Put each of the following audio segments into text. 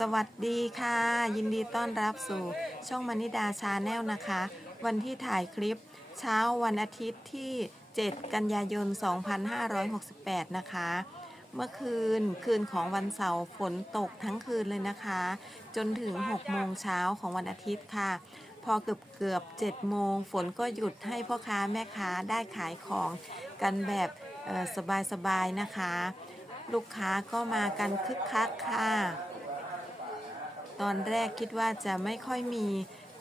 สวัสดีค่ะ ยินดีต้อนรับสู่ ช่องมณิดาชาแนลนะคะ วันที่ถ่ายคลิป เช้าวันอาทิตย์ที่ 7 กันยายน 2568 นะคะ เมื่อคืนคืนของวันเสาร์ฝนตกทั้งคืนเลยนะคะ จนถึง 6 โมงเช้าของวันอาทิตย์ค่ะ พอเกือบเกือบ7โมง ฝนก็หยุดให้พ่อค้าแม่ค้าได้ขายของกันแบบสบายๆนะคะ ลูกค้าก็มากันคึกคักค่ะ ตอนแรกคิดว่าจะไม่ค่อยมี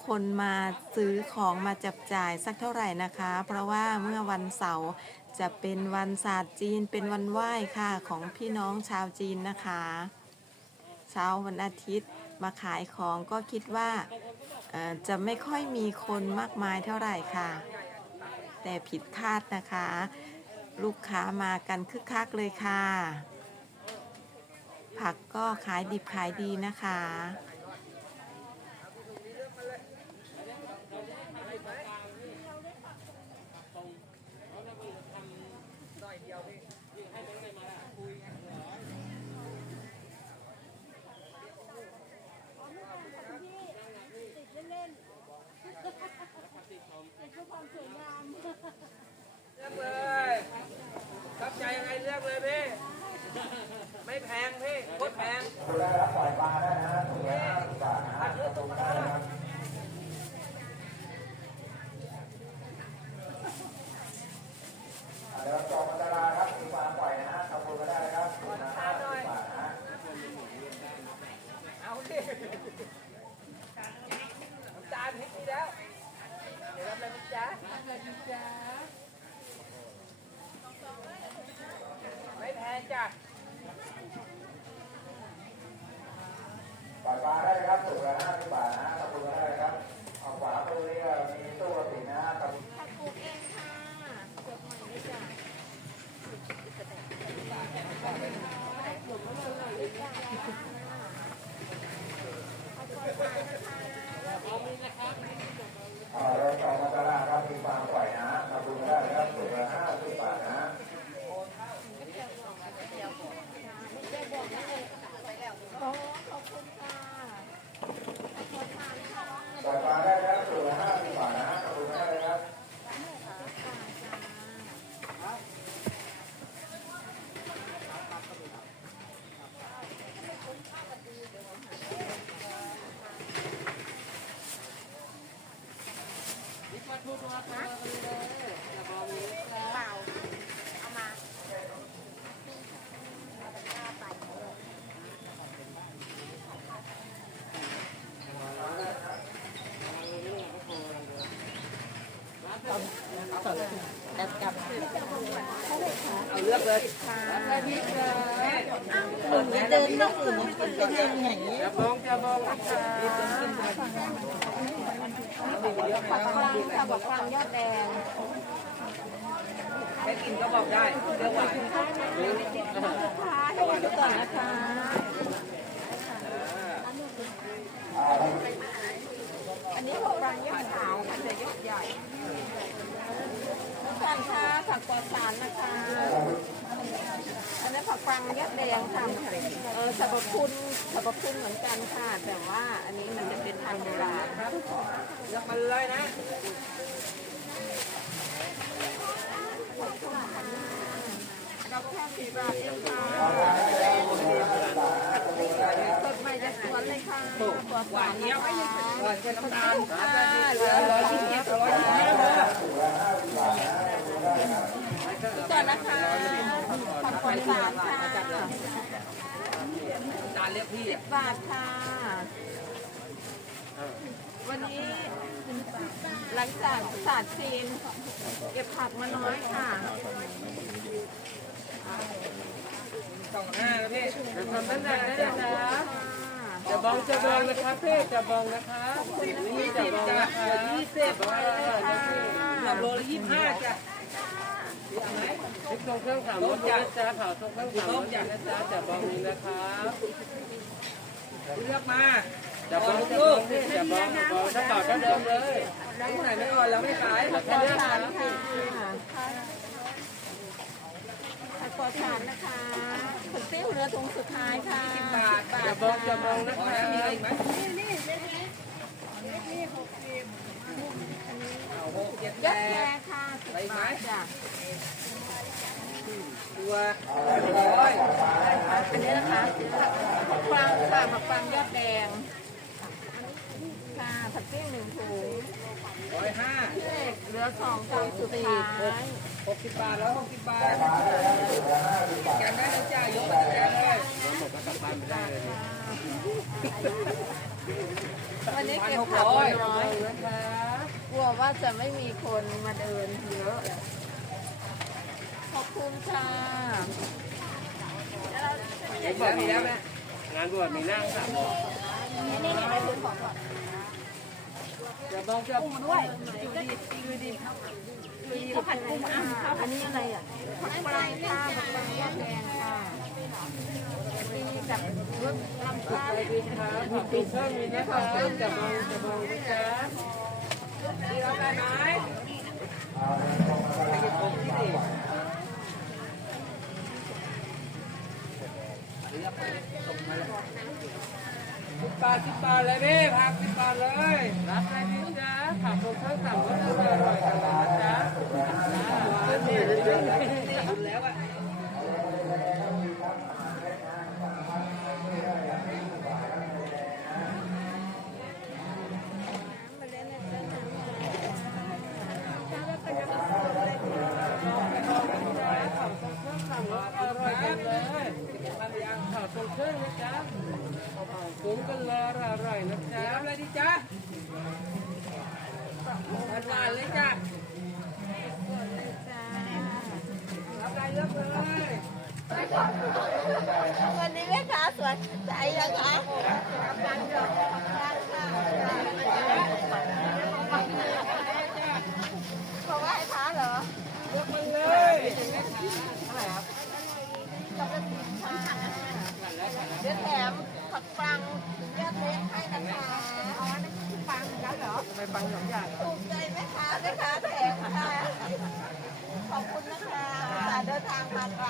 คนมาซื้อของมาจับจ่ายสักเท่าไหร่นะคะ เพราะว่าเมื่อวันเสาร์จะเป็นวันศาสตร์จีนเป็นวันไหว้ค่ะของพี่น้องชาวจีนนะคะ เช้าวันอาทิตย์มาขายของก็คิดว่าจะไม่ค่อยมีคนมากมายเท่าไหร่ค่ะ แต่ผิดคาดนะคะ ลูกค้ามากันคึกคักเลยค่ะ ผักก็ขายดิบขายดีนะคะ เลือกเลยชอบใจยังไงเลือกเลยพี่ ไม่แพงพี่โคตรแพงผัดเลือกตุ๊กตาเอาดิน้ำตาลพริกนี่แล้ว เดี๋ยวรับอะไรนะจ๊ะไม่แพง จ้ะปล่อยปลาได้ครับถุงละห้าสิบบาทนะขอบคุณได้ครับเอาขวามือนี่ก็มีตู้กระติกนะขอบคุณผักปลูกเองค่ะเกือบใหม่เลยจ้ะ เอาเราต่อมาตลาดครับมีฟางปล่อยนะขอบคุณได้ครับถุงละห้าสิบบาทนะ ปล่อยปลาได้ครับถุงละห้าสิบบาทนะขอบคุณได้ครับ เอาเลือกเลย เดินไม่ถึงเป็นยังไงจะบองจะบองผักค่ะบอกความยอดแดงให้กินก็บอกได้เลือกหวานค่ะให้วันก่อนนะคะอันนี้ผักฟางยอดขาวค่ะจะยอดใหญ่ผักค่ะผักปอดสารนะคะ ฟางยอดแดงค่ะเออสรรพคุณสรรพคุณเหมือนกันค่ะ แต่ว่าอันนี้มันจะเป็นพันธุ์โบราณเลือกมาเลยนะดอกแค่สี่บาทเองค่ะสดใหม่จากสวนเลยค่ะปลอดสารนะคะก่อนจะน้ำตาลค่ะเหลือร้อยยี่สิบร้อยยี่สิบ ก่อนนะคะผักปลอดสารค่ะน้ำตาลเรียกพี่บาทค่ะ วันนี้หลังจากศาสตร์จีนเก็บผักมาน้อยค่ะสองห้านะพี่ทำตั้งนานได้เลยนะค่ะจะบองจะบองนะครับพี่จะบองนะคะนี่จะบองนะคะยี่สิบจะโลละยี่สิบห้าจ้ะ พริกทรงเครื่องสามรสนะจ๊ะเผาทรงเครื่องสามรสนะจ๊ะจะบองนี้นะครับเลือกมาจะบองจะบองจะบองจะบองถ้าเก่าก็เดิมเลยผู้ไหนไม่อ่อนเราไม่ขายแล้วปลก็อดเลือกสารนะคะผักปลอสารนะคะคนติ้วเรือถุงสุดท้ายค่ะบาทจะบองจะบองนะขอคแล้วมีอะไรรับอีกไหมเอาหกเจ็ด ยแปกแชดร์ค่ะไปไหมจ้ะตัวร้อยอันนี้นะคะผักปังค่ะผักปังยอดแดง ค่ะผักติ้วหนึ่งถุงร้อยห้าเหลือสองถุงสุดท้ายหกสิบบาทร้อยหกสิบบาทกันได้แล้วจ้ายกมาแจกเลยวันนี้เก็บหกผักร้อยน้อยนะคะ กลัวว่าจะไม่มีคนมาเดินเยอะขอบคุณค่ะเห็นแล้วมีแล้วแม่งานบวชมีนั่งสามนี่นี่นี่ไปซื้อของก่อนจะบองจะด้วยดูดิดูดิข้าวผัดกุ้งอะอันนี้อะไรอะผักปลายค่ะผักปลายยอดแดงค่ะมีกับรสลำปลาสวัสดีครับขอบคุณเพิ่มมีนะครับจะบองจะบองนะจ๊ะ สิบบาทสิบบาทเลยดิพักสิบบาทเลยรับอะไรดีจ๊ะผักตรงข้างสั่งก็จะอร่อยกันนะจ๊ะแล้วอะ สั่งว่าอร่อยกันเลยผักตรงเครื่องนะจ๊ะคุ้ม กันเลยอร่อยนะจ๊ะรับอะไรดีจ๊ะหวานๆเลยจ้ะรับอะไรเลือกเลยวันนี้แม่ค้าสวยใจยังคะการเดือดการค่ะบอกว่าให้ค้าเหรอ เลือกมันเลย เดี๋ยวแถมผักปังยอดเล็กให้นะคะอ๋อนั่นคือปังกันเหรอ ทำไมฟังสองอย่าง ถูกใจไหมคะแม่ค้าแถมค่ะ ขอบคุณนะคะอุตส่าห์เดินทางมาไกล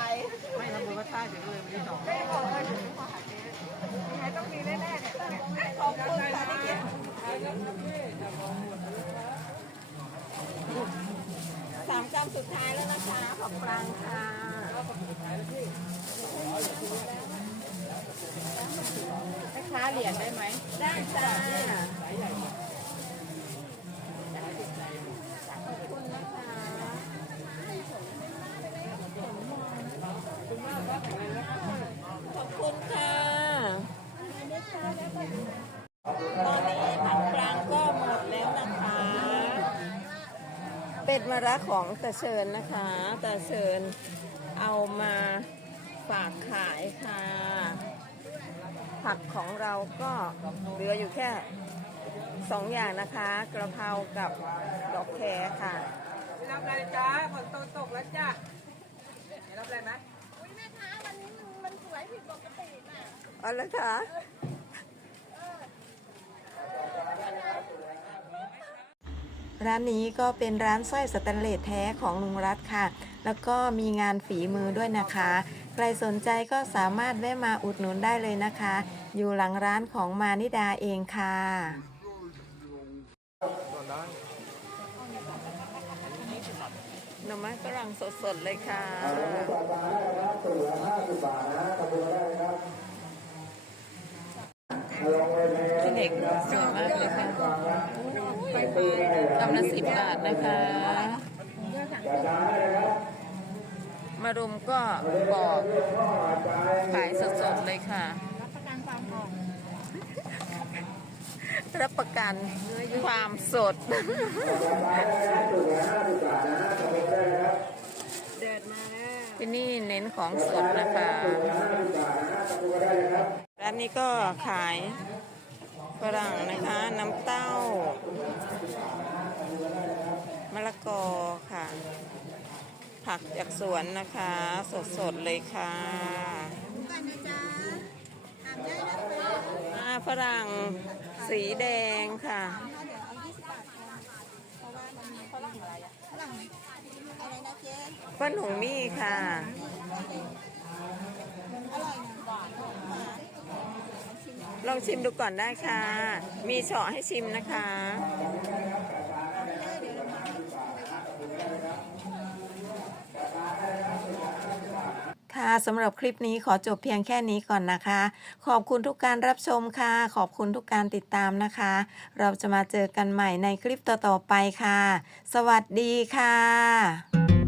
ไม่ทำมือว่าใต้เดี๋ยวเลยไม่ได้ตอบ ไม่บอกเลยถึงขอหาเจ๊ยังไงต้องมีแน่ๆเนี่ยขอบคุณค่ะที่เก็บ สุดท้ายแล้วนะคะขอบปรางค่ะแม่ค้าเหรียญได้ไหม ได้จ้าขอบคุณนะคะ ขอบคุณค่ะ ตอนนี้ผักปรางก็หมดแล้วนะคะ เป็ด มะระของตาเชิญนะคะตาเชิญเอามาฝากขายค่ะ ผักของเราก็เหลืออยู่แค่สองอย่างนะคะ กระเพรากับดอกแครค่ะรับอะไรจ้าฝนตกตกแล้วจ้ะรับอะไรไหมเอาละค่ะ ร้านนี้ก็เป็นร้านสร้อยสแตนเลสแท้ของลุงรัฐค่ะ แล้วก็มีงานฝีมือด้วยนะคะ ใครสนใจก็สามารถแวะมาอุดหนุนได้เลยนะคะ อยู่หลังร้านของมานิดาเองค่ะหน่อไม้ฝรั่งสดๆเลยค่ะพี่เด็กสวยมากเลยค่ะ กำลังสิบบาทนะคะ มารุมก็บอกขายสดๆเลยค่ะ รับประกันความสดที่นี่เน้นของสดนะคะ ร้านนี้ก็ขาย ฝรั่งนะคะ น้ำเต้ามะละกอค่ะ ผักจากสวนนะคะ สดๆเลยค่ะอ่าฝรั่งสีแดงค่ะ เปิ้ลหงมี่ค่ะ อร่อย องชิมดูก่อนได้ค่ะ มีเฉาะให้ชิมนะคะ ค่ะสำหรับคลิปนี้ขอจบเพียงแค่นี้ก่อนนะคะ ขอบคุณทุกการรับชมค่ะ ขอบคุณทุกการติดตามนะคะ เราจะมาเจอกันใหม่ในคลิปต่อๆไปค่ะ สวัสดีค่ะ